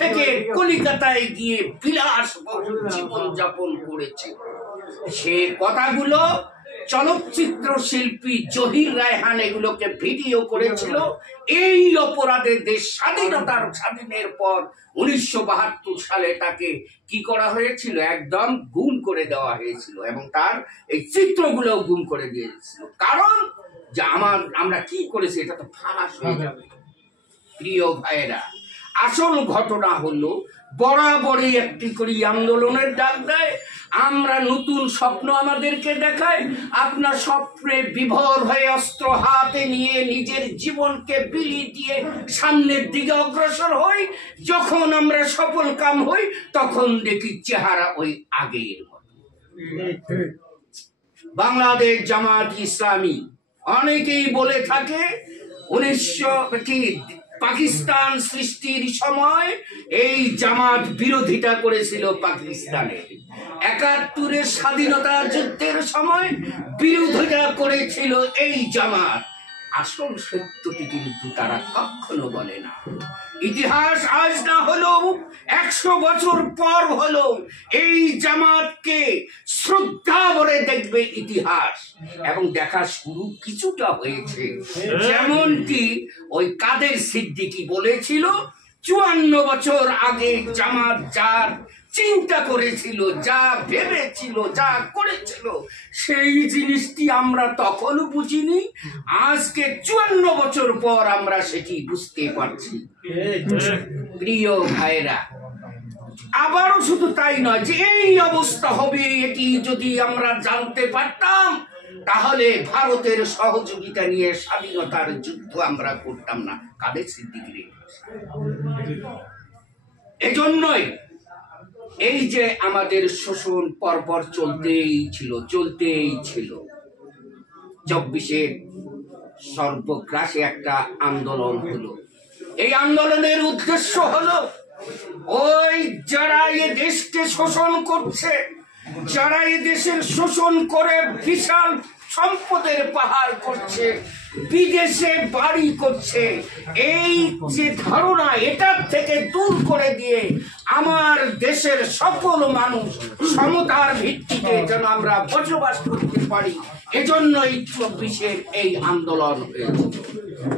থেকে কলিকাতায় গিয়ে বিলাসবহুল জীবন যাপন করেছে। সে কথাগুলো চলচ্চিত্র শিল্পী জহির রায়হান এগুলোকে ভিডিও করেছিল। এই অপরাধে দেশ স্বাধীনের পর 1972 সালে তাকে কি করা হয়েছিল, একদম গুম করে দেওয়া হয়েছিল এবং তার এই চিত্রগুলো গুম করে দিয়েছিল, কারণ যে আমরা কি করেছি এটা তো ফাঁস হয়ে যাবে। প্রিয় ভাইয়েরা, আসল ঘটনা হলো বরাবরই একটি করে আন্দোলনের ডাক দেয়। আমরা নতুন স্বপ্ন আমাদেরকে দেখায়, আপনার স্বপ্নে বিভোর হয়ে অস্ত্র হাতে নিয়ে নিজের জীবনকে বিলি দিয়ে সামনের দিকে অগ্রসর হই। যখন আমরা সফল কাম হই তখন দেখি চেহারা ওই আগের মতো। বাংলাদেশ জামাত ইসলামী অনেকেই বলে থাকে 19 পাকিস্তান সৃষ্টির সময় এই জামাত বিরোধিতা করেছিল পাকিস্তানের। 71-এর স্বাধীনতা যুদ্ধের সময় বিরোধিতা করেছিল এই জামাত। আসল সত্যটি কিন্তু তারা কখনো বলে না। ইতিহাস আজ না হলেও 100 বছর পর হলো এই জামাতকে শ্রদ্ধা ভরে দেখবে ইতিহাস, এবং দেখা শুরু কিছুটা হয়েছে। যেমনটি ওই কাদের সিদ্দিকী বলেছিল 54 বছর আগে জামাত যার চিন্তা করেছিল, যা ভেবেছিল, যা করেছিল, সেই জিনিসটি আমরা তখনও বুঝিনি। আজকে 54 বছর পর আমরা সেটি বুঝতে পারছি। প্রিয় ভাইরা, আবারও শুধু তাই নয় যে এই অবস্থা হবে এটি যদি আমরা জানতে পারতাম তাহলে ভারতের সহযোগিতা নিয়ে স্বাধীনতার যুদ্ধ আমরা করতাম না। কাদের সিদ্দিকী এজন্যই এই যে আমাদের শোষণ পরপর চলতেই ছিল 24-এর সর্বগ্রাসী একটা আন্দোলন হলো। এই আন্দোলনের উদ্দেশ্য হলো ওই যারা এ দেশকে শোষণ করছে, যারা এ দেশের শোষণ করে বিশাল সম্পদের পাহাড় করছে, বিদেশে বাড়ি করছে, এই যে ধারণা এটার থেকে দূর করে দিয়ে আমার দেশের সকল মানুষ সমতার ভিত্তিতে যেন আমরা বসবাস করতে পারি, এজন্যই 24-এর এই আন্দোলন হয়েছে।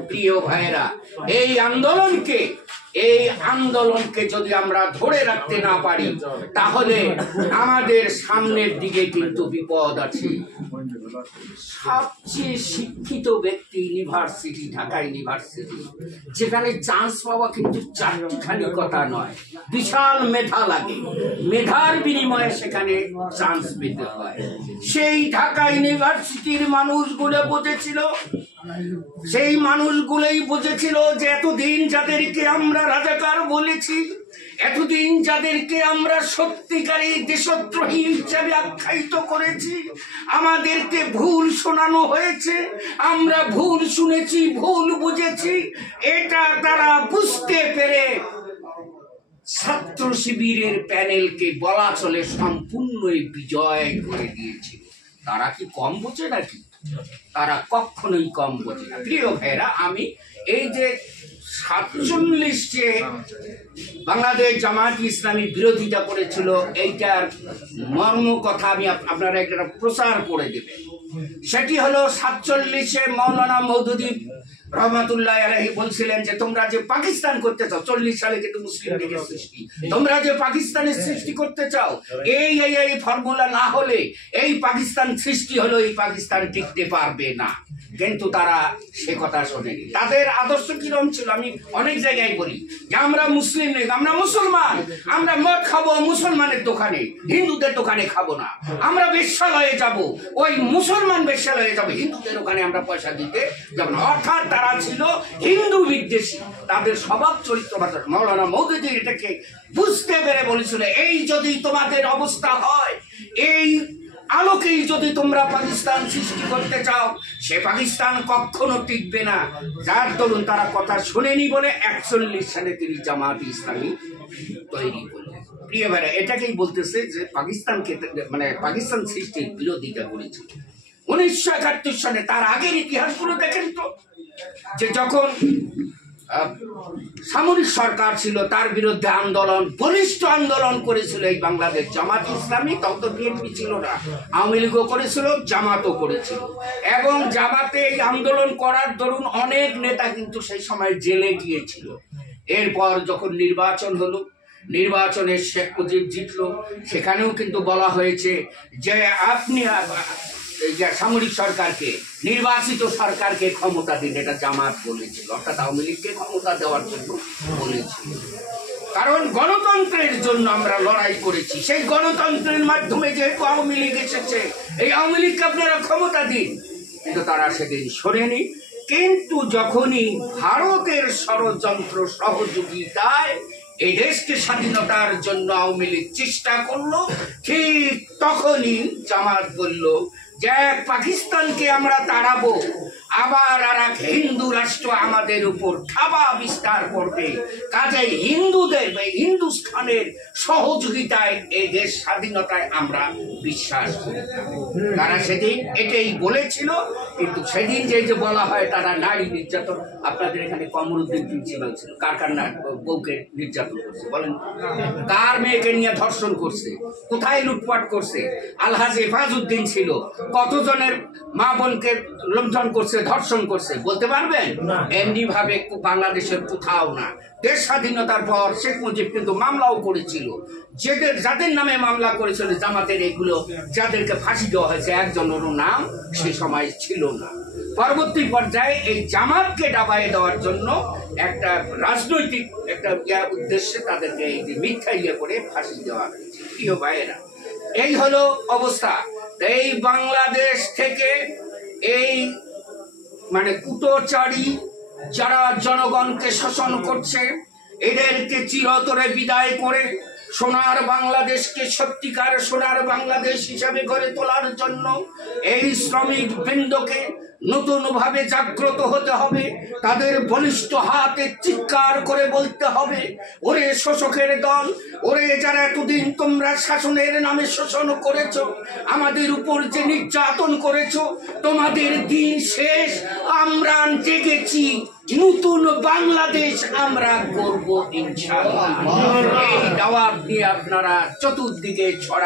প্রিয় ভাইরা, এই আন্দোলনকে যদি আমরা ধরে রাখতে না পারি তাহলে আমাদের সামনের দিকে কিন্তু বিপদ আছে। সবচেয়ে শিক্ষিত ব্যক্তি ইউনিভার্সিটি, ঢাকা ইউনিভার্সিটি, যেখানে চান্স পাওয়া কিন্তু চারটিখানি কথা নয়, বিশাল মেধা লাগে, মেধার বিনিময়ে সেখানে চান্স পেতে হয়। সেই ঢাকা ইউনিভার্সিটির মানুষগুলো বুঝেছিল যে এতদিন যাদেরকে আমরা রাজাকার বলেছি, এতদিন যাদেরকে আমরা সত্যিকারী দেশদ্রোহী হিসেবে আখ্যায়িত করেছি, আমাদেরকে ভুল শোনানো হয়েছে, আমরা ভুল শুনেছি, ভুল বুঝেছি, এটা তারা বুঝতে পেরে ছাত্র শিবিরের প্যানেলকে বলা চলে সম্পূর্ণই বিজয় করে দিয়েছিল। তারা কি কম বোঝে নাকি? তারা কখনোই কম বোঝে না। প্রিয় ভাইরা, আমি এই যে 47 বাংলাদেশ জামাত ইসলামী বিরোধিতা করেছিল এইটার মর্ম কথা আমি আপনারা একটা প্রচার করে দেবেন। সেটি হলো 47-এ মৌলানা মওদুদী রহমাতুল্লাহ আলাইহি বলছিলেন যে তোমরা যে পাকিস্তান করতে চাও, 40 সালে কিন্তু মুসলিম লীগের সৃষ্টি, তোমরা যে পাকিস্তানের সৃষ্টি করতে চাও, এই ফর্মুলা না হলে এই পাকিস্তান সৃষ্টি হলো, এই পাকিস্তান টিকতে পারবে না। কিন্তু তারা সে কথা শোনেনি। তাদের আদর্শ কিরকম ছিল আমি অনেক জায়গায় বলি যে আমরা মুসলিম লীগ, আমরা মুসলমান, আমরা মদ খাবো মুসলমানের দোকানে, হিন্দুদের দোকানে খাবো না, আমরা বেশ্যালয়ে যাব, ওই মুসলমান বেশ্যালয়ে যাব, হিন্দুদের ওখানে আমরা পয়সা দিতে যাব না। অর্থাৎ তারা ছিল হিন্দু বিদ্বেষী, তাদের স্বভাব চরিত্র। মৌলানা মওদুদী এটাকে বুঝতে পেরে বলেছিল এই যদি তোমাদের অবস্থা হয়, এই আলোকেই যদি তোমরা পাকিস্তান সৃষ্টি করতে চাও, সে পাকিস্তান কখনো টিকবে না। যার দরুন তারা কথা শুনেনি বলে 41 সালে তিনি জামাত ইসলামী তৈরি করলেন। প্রিয় ভাইরা, এটাকেই বলতেছে যে পাকিস্তানকে পাকিস্তান সৃষ্টির বিরোধিতা করেছিল 1971 সালে। তার আগের ইতিহাসগুলো দেখেন তো, যে যখন সামরিক সরকার ছিল তার বিরুদ্ধে আন্দোলন, বলিষ্ঠ আন্দোলন করেছিল এই বাংলাদেশ জামাত ইসলামী। তত বিএনপি ছিল না, আওয়ামী লীগও করেছিল, জামাতও করেছিল। এবং জামাতে এই আন্দোলন করার দরুন অনেক নেতা কিন্তু সেই সময় জেলে গিয়েছিল। এরপর যখন নির্বাচন হলো, নির্বাচনে শেখ মুজিব জিতলো, সেখানেও কিন্তু বলা হয়েছে যে আপনি সামরিক সরকারকে, নির্বাচিত সরকারকে ক্ষমতা দিন। এটা জামাত বলেছিল, অর্থাৎ আওয়ামী লীগকে ক্ষমতা দেওয়ার জন্য বলেছিল। কারণ গণতন্ত্রের জন্য আমরা লড়াই করেছি, সেই গণতন্ত্রের মাধ্যমে যেহেতু আওয়ামী লীগ এসেছে, এই আওয়ামী লীগকে আপনারা ক্ষমতা দিন। কিন্তু তারা সেদিন শোনেনি। কিন্তু যখনই ভারতের ষড়যন্ত্র সহযোগিতায় এই দেশকে স্বাধীনতার জন্য আওয়ামী লীগ চেষ্টা করলো, ঠিক তখনই জামাত বলল যে পাকিস্তানকে আমরা তাড়াবো, আবার আর এক হিন্দু রাষ্ট্র আমাদের উপর থাবা বিস্তার করবে। কাজেই হিন্দুদের, হিন্দুস্থানের সহযোগিতায় এই দেশ স্বাধীনতায় আমরা বিশ্বাস করি। তারা সেদিন এটাই বলেছিল। কিন্তু সেদিন যে বলা হয় তারা নারী নির্যাতন, আপনাদের এখানে কমরুদ্দিন প্রিন্সিপাল ছিল, কার বউকে নির্যাতন করছে বলেন? কার মেয়েকে নিয়ে ধর্ষণ করছে? কোথায় লুটপাট করছে? আলহাজ হেফাজউদ্দিন ছিল, কতজনের মা বোনকে লুণ্ঠন করছে, ধর্ষণ করছে, বলতে পারবেন? এমনি ভাবে বাংলাদেশের কোথাও না। দেশ স্বাধীনতার পর শেখ মুজিব কিন্তু মামলাও করেছিল। যাদের নামে মামলা করেছিল জামাতের, এগুলো যাদেরকে ফাঁসি দেওয়া হয়েছে, একজনেরও নাম সে সময় ছিল না। পরবর্তী পর্যায়ে এই জামাতকে ডাবায় দেওয়ার জন্য একটা রাজনৈতিক একটা উদ্দেশ্যে তাদেরকে এই যে মিথ্যা করে ফাঁসি দেওয়া হয়েছে। প্রিয় ভাইয়েরা, এই হলো অবস্থা। এই বাংলাদেশ থেকে এই কুটোচারী যারা জনগণকে শোষণ করছে, এদেরকে চিরতরে বিদায় করে সোনার বাংলাদেশকে সত্যিকার সোনার বাংলাদেশ হিসাবে গড়ে তোলার জন্য এই শ্রমিক বৃন্দকে নতুন ভাবে জাগ্রত হতে হবে। তাদের বলিষ্ঠ হাতে চিৎকার করে বলতে হবে, ওরে শোষকের দল, ওরে যারা এতদিন তোমরা শাসনের নামে শোষণ করেছো, আমাদের উপর যে নির্যাতন করেছো, তোমাদের দিন শেষ। আমরা জেগেছি, নতুন বাংলাদেশ আমরা করব ইনশাআল্লাহ। এই দাওয়াত নিয়ে আপনারা চতুর্দিকে ছড়া